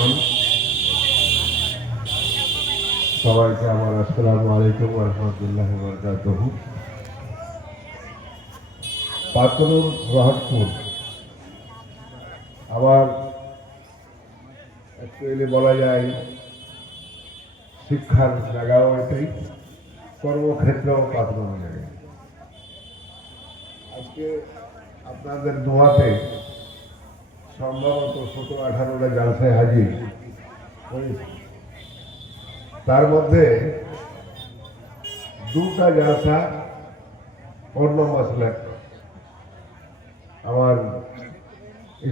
বন্ধুগণ, সবাইকে আমার আসসালামু আলাইকুম ওয়া রাহমাতুল্লাহি ওয়া বারাকাতুহু। পাতনুর রহতপুর আবার অ্যাকচুয়ালি বলা যায় শিক্ষার জায়গাও এটাই, কর্মক্ষেত্রেও পাতনুর জায়গা। আজকে আপনাদের দোয়াতে সম্ভবত 17-18টা জালসায় হাজির হয়েছে। তার মধ্যে দুটা জালসা অন্য মাসলাক আমার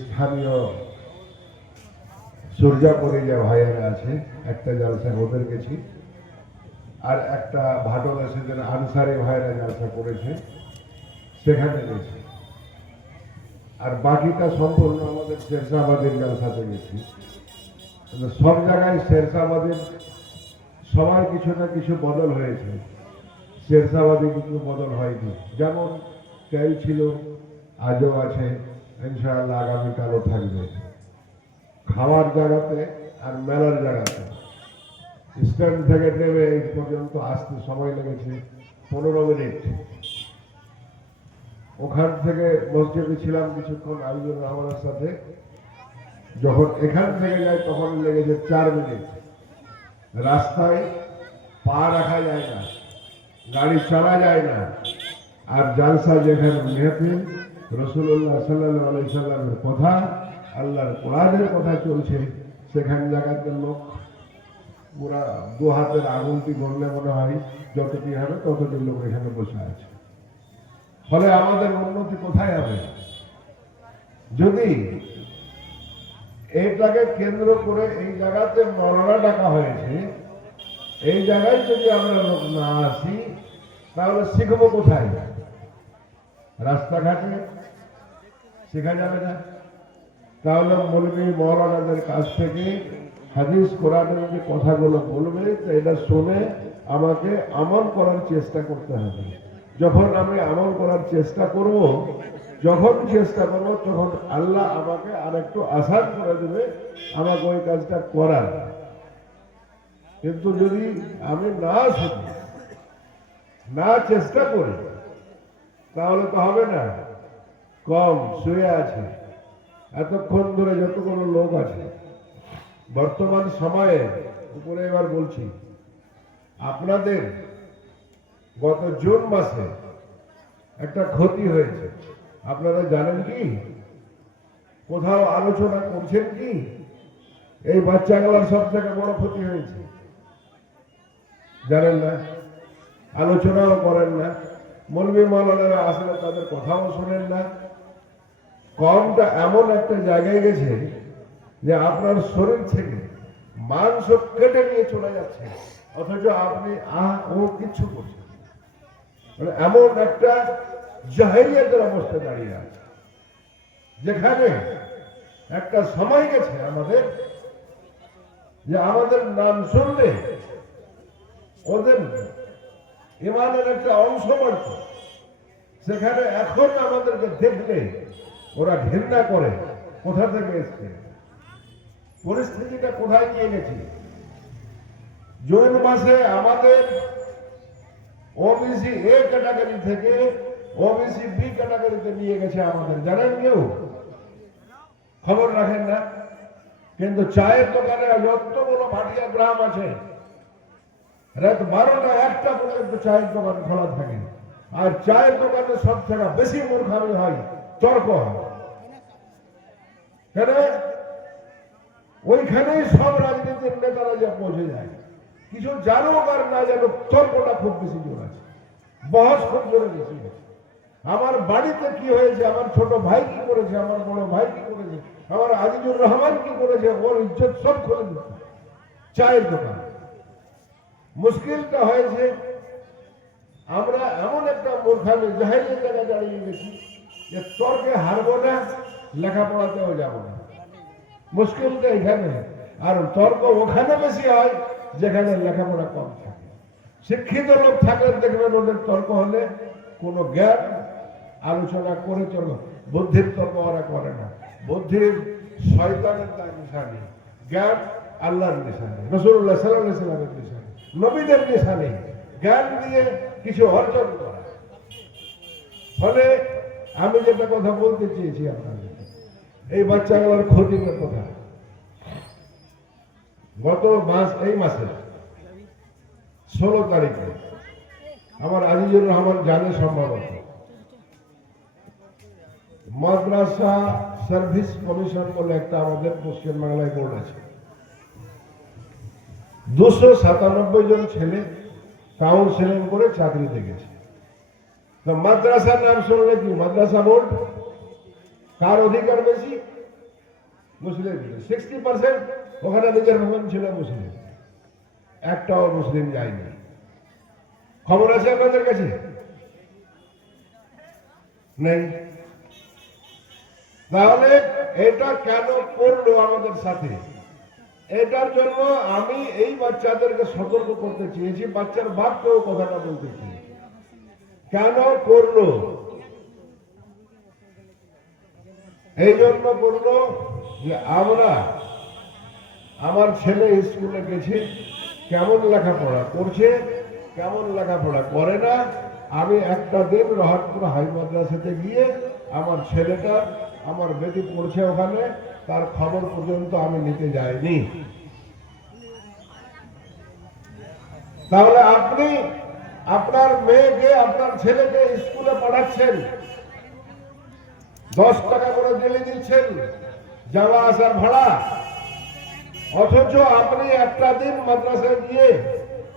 স্থানীয় সূর্যাপুরে যে ভাইয়েরা আছে, একটা জালসায় ওদের গেছি, আর একটা ভাটল আছে যারা আনসারি ভাইয়েরা জালসা করেছে সেখানে গেছি, আর বাকিটা সম্পূর্ণ আমাদের শেরশাবাদের জালসাতে গেছি। সব জায়গায় শেরশাবাদের সবাই কিছু না কিছু বদল হয়েছে, শেরশাবাদে কিছু বদল হয়নি। যেমন তেল ছিল, আজও আছে, ইনশাআল্লাহ আগামীকালও থাকবে। খাওয়ার জায়গাতে আর মেলার জায়গাতে স্ট্যান্ড থেকে নেমে এই পর্যন্ত আসতে সময় লেগেছে 15 মিনিট। ওখান থেকে মসজিদে ছিলাম কিছুক্ষণ আয়োজন আমার সাথে, যখন এখান থেকে যাই তখন লেগেছে 4 মিনিট। রাস্তায় পা রাখা যায় না, গাড়ি চলা যায় না। আর জালসা যেখানে মেহফিল, রাসূলুল্লাহ সাল্লাল্লাহু আলাইহি সাল্লামের কথা, আল্লাহর কোরআনের কথা চলছে, সেখানে জায়গাতে লোক পুরা 2 হাতের আঙুলটি গড়লে মনে হয় যতটি হবে ততটি লোক এখানে বসে আছে। ফলে আমাদের উন্নতি কোথায় হবে? যদি এইটাকে কেন্দ্র করে এই জায়গাতে মরনা ডাকা হয়েছে, এই জায়গায় যদি আমরা লোক না আসি তাহলে শিখবো কোথায়? রাস্তাঘাটে শেখা যাবে না। তাহলে মৌলবী মৌলানাদের কাছ থেকে হাদিস কোরআনের যে কথাগুলো বলবে এটা শুনে আমাকে আমল করার চেষ্টা করতে হবে। যখন আমি আমল করার চেষ্টা করব, তখন আল্লাহ আমাকে আর একটু আসান করে দেবে আমাকে ওই কাজটা করার। কিন্তু যদি আমি না শিখি, না চেষ্টা করি, তাহলে তো হবে না। কম শুয়ে আছে এতক্ষণ ধরে যতগুলো লোক আছে বর্তমান সময়ে উপরে, এবার বলছি আপনাদের গত জুন মাসে একটা ক্ষতি হয়েছে, আপনারা জানেন কি? কোথাও আলোচনা করছেন কি? এই বাচ্চাগুলোর সব থেকে বড় ক্ষতি হয়েছে, জানেন না, আলোচনাও করেন না। মৌলবী মাওলানারা আসলে তাদের কথাও শোনেন না। কমটা এমন একটা জায়গায় গেছে যে আপনার শরীর থেকে মাংস কেটে নিয়ে চলে যাচ্ছে, অথচ আপনি ও কিচ্ছু করছেন। মানে এমন একটা জাহেলিয়াতের অবস্থা দাঁড়িয়ে আছে, যেখানে একটা সময় গেছে আমাদের যে আমাদের নাম শুনলে ওদের ইমানের একটা অংশ মাত্র, সেখানে এখন আমাদেরকে দেখলে ওরা ঘৃণা করে। কোথা থেকে এসছে? পরিস্থিতিটা কোথায় নিয়ে গেছে? জুন মাসে আমাদের ওবিসি এ ক্যাটাগরি থেকে ওবিসি বি ক্যাটাগরিতে নিয়ে গেছে আমাদের, জানেন কেউ? খবর রাখেন না। কিন্তু চায়ের দোকানে যতগুলো ভাটিয়া গ্রাম আছে, রাত 12টা 1টা পর্যন্ত চায়ের দোকান খোলা থাকে। আর চায়ের দোকানে সব থেকে বেশি মূর্খামি হয়, তর্ক হয়। কেন? ওইখানেই সব রাজনীতির নেতারা যা পৌঁছে যায়, কিছু জানুক আর না জানুক, তর্কটা খুব বেশি জোর আছে, বহস খুব জোরে বেশি আছে। আমার বাড়িতে কি হয়েছে, আমার ছোট ভাই কি করেছে, আমার বড় ভাই কি করেছে, আমার আজিজুর রহমান কি করেছে, ওর ইজ্জত সব খুলে দিচ্ছে চায়ের দোকান। মুশকিলটা হয়েছে আমরা এমন একটা মূর্খামি জাহেলিয়াত জায়গায় দাঁড়িয়ে গেছি যে তর্কে হারবো না, লেখাপড়াতেও যাবো না। মুশকিলটা এখানে। আর তর্ক ওখানে বেশি হয় যেখানে লেখাপড়া কম থাকে। শিক্ষিত লোক থাকলে দেখবেন ওদের তর্ক হলে কোনো জ্ঞান আলোচনা করে চলো, বুদ্ধির তর্ক ওরা করে না। বুদ্ধির শয়তানের তার নিশানি, জ্ঞান আল্লাহর নিশানি, রাসূলুল্লাহ সাল্লাল্লাহু আলাইহি ওয়াসাল্লামের নিশানি, নবীদের নিশানি, জ্ঞান দিয়ে কিছু অর্জন করা। ফলে আমি যেটা কথা বলতে চেয়েছি আপনাদের, এই বাচ্চাগুলোর ক্ষতির কথা। গত এই মাসে 16 তারিখে আমার আজিজুর রহমান জানে সম্ভবত, মাদ্রাসা সার্ভিস কমিশন বলে একটা আমাদের পশ্চিমবাংলায় বোর্ড আছে, 297 জন ছেলে কাউন্সেলিং করে চাকরিতে গেছে। তো মাদ্রাসার নাম শুনলে কি, মাদ্রাসা বোর্ড কার অধিকার বেশি? মুসলিম। 60% ওখানে রিজার্ভেশন ছিল মুসলিম, একটাও মুসলিম যায়নি। খবর আছে আপনাদের কাছে? নেই। তাহলে এটা কেন করলো আমাদের সাথে? এটার জন্য আমি এই বাচ্চাদেরকে সতর্ক করতে চেয়েছি, বাচ্চার বাপকেও কথাটা বলতে চেয়েছি। কেন করলো? এই জন্য করলো যে আমার ছেলে স্কুলে গেছে, কেমন লেখাপড়া করছে, কেমন লেখাপড়া করে না, আমি একটা দিন রহাটপুর হাই মাদ্রাসাতে গিয়ে আমার ছেলেটা, আমার বেটি পড়ছে ওখানে, তার খবর পর্যন্ত আমি নিতে যাইনি। তাহলে আপনি আপনার মেয়েকে, আপনার ছেলেকে স্কুলে পাঠাচ্ছেন, 10 টাকা করে দিলে দিচ্ছেন যাওয়া আসার ভাড়া, অথচ আপনি একটা দিন মাদ্রাসায় গিয়ে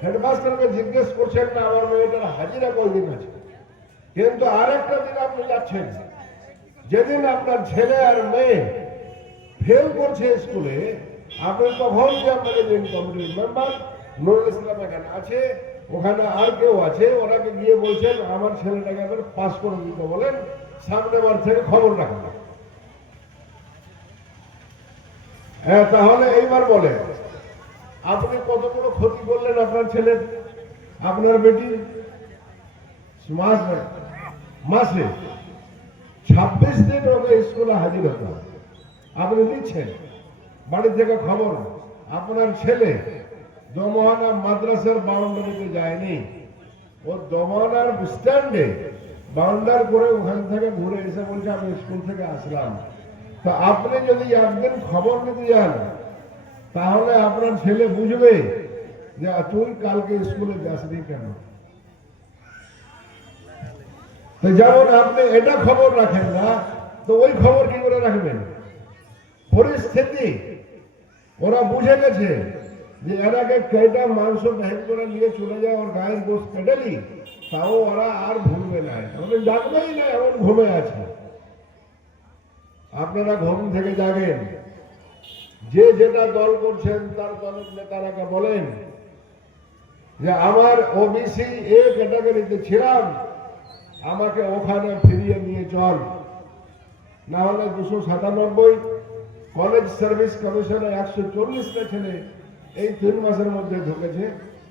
হেডমাস্টারকে জিজ্ঞেস করছেন না আমার মেয়েটার হাজিরা কয়দিন আছে। কিন্তু আরেকটা দিন আপনি যাচ্ছেন, যেদিন আপনার ছেলে আর মেয়ে ফেল করছে স্কুলে, আপনি তখন যে ম্যানেজিং কমিটির মেম্বার নুরুল ইসলাম এখানে আছে, ওখানে আর কেউ আছে, ওনাকে গিয়ে বলছেন আমার ছেলেটাকে আবার পাস করে দিতে বলেন, সামনে বার থেকে খবর রাখবেন। হ্যাঁ, তাহলে এইবার বলে আপনি কত বড় ক্ষতি করলেন আপনার ছেলের, আপনার বেটি। মাসে 26 দিন ওকে স্কুলে হাজির হতো, আপনি দিচ্ছেন। বাড়ি থেকে খবর আপনার ছেলে দমহানা মাদ্রাসার বাউন্ডারিতে যায়নি, ও দমহানার স্ট্যান্ডে বাউন্ডার করে ওখান থেকে ঘুরে এসে বলছে আমি স্কুল থেকে আসলাম। তো আপনি যদি একদিন খবর নিতে যান, তাহলে আপনার ছেলে বুঝবে যে তুই কালকে স্কুলে যাসনি কেন। তো যেমন আপনি এটা খবর রাখেন না, তো ওই খবর কি করে রাখবেন? পরিস্থিতি ওরা বুঝে গেছে যে এরাকে কেটা মাংস ভেঙে করে নিয়ে চলে যায়, ওর গায়ের গোস কেটেলি, তাও ওরা আর ভুলবে না, আমাদের জানবেই না এমন ঘুমে আছে। আপনারা ঘুম থেকে জাগেন, যে যেটা দল করছেন তার দলের নেতারাকে বলেন যে আমার ওবিসি এ ক্যাটাগরিতে ছিলাম, আমাকে ওখানে ফিরিয়ে নিয়ে চল, না হলে 297 কলেজ সার্ভিস কমিশনে 140টা ছেলে এই 3 মাসের মধ্যে ঢুকেছে,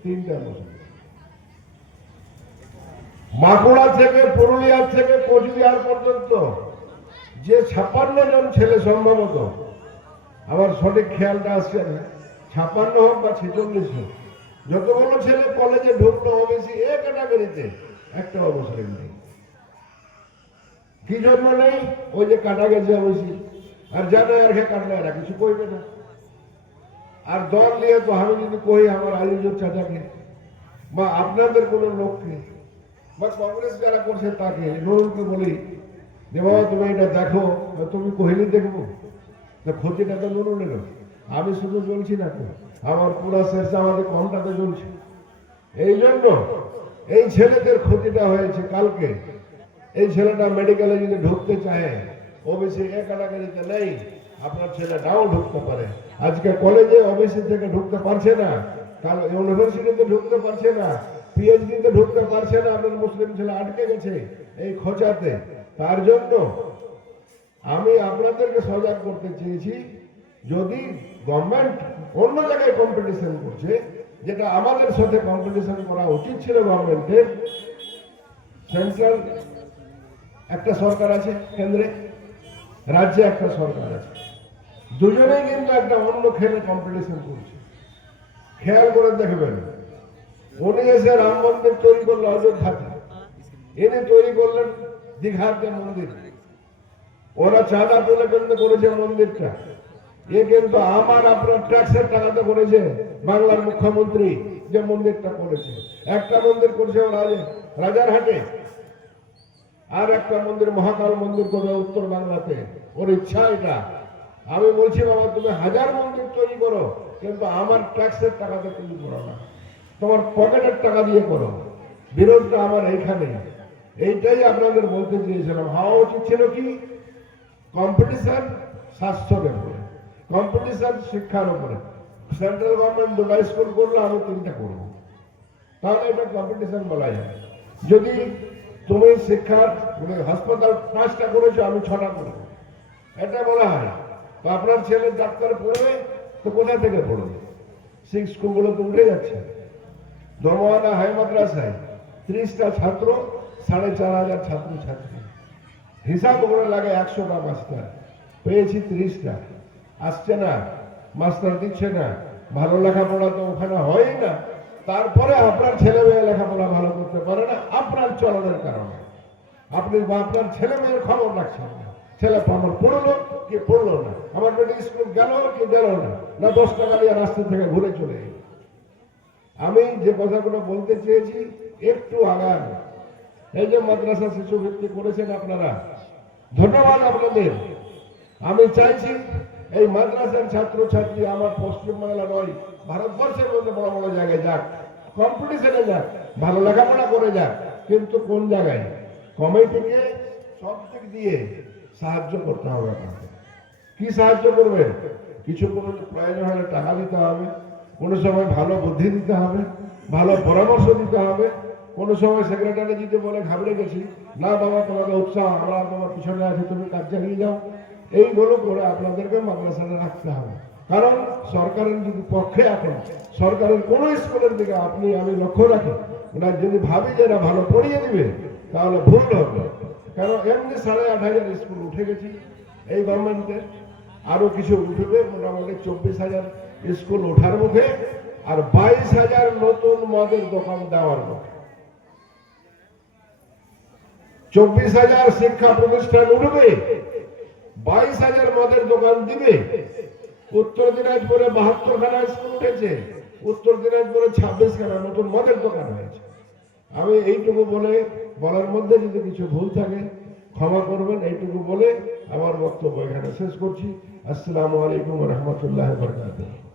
3টা বছর। বাঁকুড়া থেকে, পুরুলিয়া থেকে কোচবিহার পর্যন্ত যে 56 জন ছেলে, সম্ভবত আমার সঠিক খেয়ালটা আসছে না, 56 হোক বা 46 হোক, যতগুলো ছেলে কলেজে ঢুকলো ওবিসি এ ক্যাটাগরিতে, একটা অবসর নেই। কি জন্য নেই? ওই যে কাটা গেছে ওবিসি, আর জানে আর কাটলে এরা কিছু কইবে না। আর দল নিয়ে তো আমি যদি কই আমার আলিজুর চাচাকে বা আপনাদের কোনো লোককে বা কংগ্রেস যারা করছে তাকে, নুরুলকে বলি যে বাবা তুমি এটা দেখো, তুমি কহিলি দেখবো, ক্ষতিটা তো নুরুলের। আমি শুধু চলছি না তো, আমার পুরা শেষ আমাদের কমটাতে চলছে। এই জন্য এই ছেলেদের ক্ষতিটা হয়েছে কালকে। এই ছেলেটা মেডিকেলে যদি ঢুকতে চায়, ওবিসি এ ক্যাটাগরিতে নেই, আপনার ছেলে নাও ঢুকতে পারে। আজকে কলেজে ওবিসি থেকে ঢুকতে পারছে না, কাল ইউনিভার্সিটিতে ঢুকতে পারছে না, পিএইচডিতে ঢুকতে পারছে না, আপনার মুসলিম ছেলে আটকে গেছে এই খোঁচাতে। তার জন্য আমি আপনাদেরকে সজাগ করতে চেয়েছি, যদি গভর্নমেন্ট অন্য জায়গায় কম্পিটিশন করছে, যেটা আমাদের সাথে কম্পিটিশন করা উচিত ছিল গভর্নমেন্টের, সেন্ট্রাল একটা সরকার আছে, কেন্দ্রে, রাজ্যে একটা সরকার আছে, দুজনেই কিন্তু একটা অন্য খেলে কম্পিটিশন করছে। খেয়াল করে দেখবেন, উনি এসে রাম মন্দির তৈরি করলো অযোধ্যাতে, ইনি তৈরি করলেন দীঘার যে মন্দির, ওরা চাঁদা তুলে কিন্তু করেছে মন্দিরটা। এ কিন্তু আমার আপনার ট্যাক্সের টাকাতে করেছে বাংলার মুখ্যমন্ত্রী যে মন্দিরটা করেছে। একটা মন্দির করছে রাজারহাটে, আর একটা মন্দির মহাকাল মন্দির করবে উত্তর বাংলাতে। ওর ইচ্ছা এটা। আমি বলছি বাবা, তুমি 1000 মন্দির তৈরি করো, কিন্তু আমার ট্যাক্সের টাকাতে তৈরি করো না, তোমার পকেটের টাকা দিয়ে করো। বিরোধটা আমার এইখানে। এইটাই আপনাদের বলতে চেয়েছিলাম। হওয়া উচিত ছিল কি, কম্পিটিশন স্বাস্থ্যের উপরে, কম্পিটিশন শিক্ষার উপরে। সেন্ট্রাল গভর্নমেন্ট 2টা স্কুল করলো, আমি 3টা করবো, তাহলে এটা কম্পিটিশন বলা যায়। যদি তুমি শিক্ষার হাসপাতাল 5টা করেছো, আমি 6টা করবো, এটা বলা হয়। তো আপনার ছেলে ডাক্তার পড়বে, তো কোথা থেকে পড়বে? স্কুলগুলো তো উঠে যাচ্ছে। ধর্মওয়ালা হাই মাদ্রাসায় 30টা ছাত্র, 4500 ছাত্র ছাত্রী, হিসাব করে লাগে 100টা মাস্টার, পেয়েছি 30টা। আসছে না, মাস্টার দিচ্ছে না, ভালো লেখাপড়া তো ওখানে হয় না। তারপরে আপনার ছেলে মেয়ে লেখাপড়া ভালো করতে পারে না আপনার চলনের কারণে। আপনি আপনার ছেলে মেয়ের খবর রাখছেন না, ছেলে আমার পড়লো কি পড়লো না, আমার বেটি স্কুল গেল কি গেল না, না 10 টাকা নিয়ে রাস্তা থেকে ঘুরে চলে গেল। আমি যে কথাগুলো বলতে চেয়েছি, একটু আগান। এই যে মাদ্রাসা শিশু ভিত্তি করেছেন আপনারা, ধন্যবাদ আপনাদের। আমি চাইছি এই মাদ্রাসার ছাত্র ছাত্রী আমার পশ্চিমবাংলা নয়, ভারতবর্ষের মধ্যে বড় বড় জায়গায় যাক, কম্পিটিশনে যাক, ভালো লেখাপড়া করে যাক, কিন্তু কোন জায়গায় কমিটিকে সব দিক দিয়ে সাহায্য করতে হবে। আপনাকে কি সাহায্য করবেন? কিছু কোনো প্রয়োজন হলে টাকা দিতে হবে, কোনো সময় ভালো বুদ্ধি দিতে হবে, ভালো পরামর্শ দিতে হবে। কোনো সময় সেক্রেটারি যদি বলে ঘাবড়ে গেছি, না বাবা তোমাকে উৎসাহ, আমরা তোমার পিছনে আছি, তুমি কাজ চালিয়ে যাও, এইগুলো করে আপনাদেরকে মাদ্রাসাটা রাখতে হবে। কারণ সরকারের যদি পক্ষে এখন সরকারের কোন স্কুলের দিকে আপনি আমি লক্ষ্য রাখি, ওরা যদি ভাবি যে এরা ভালো পড়িয়ে দিবে, তাহলে ভুল হবে। কারণ এমনি 8500 স্কুল উঠে গেছি এই গভর্নমেন্টে, আরো কিছু উঠবে, মোটামুটি 24,000 স্কুল ওঠার মুখে, আর 22,000 নতুন মদের দোকান দেওয়ার মুখে। 24,000 শিক্ষা প্রতিষ্ঠান উঠবে, 22,000 মদের দোকান দিবে। উত্তর দিনাজপুরে 72খানা স্কুল উঠেছে, উত্তর দিনাজপুরে 26খানা নতুন মদের দোকান হয়েছে। আমি এইটুকু বলার মধ্যে যদি কিছু ভুল থাকে ক্ষমা করবেন। এইটুকু বলে আমার বক্তব্য এখানে শেষ করছি। আসসালামু আলাইকুম ওয়া রাহমাতুল্লাহি ওয়া বারাকাতুহু।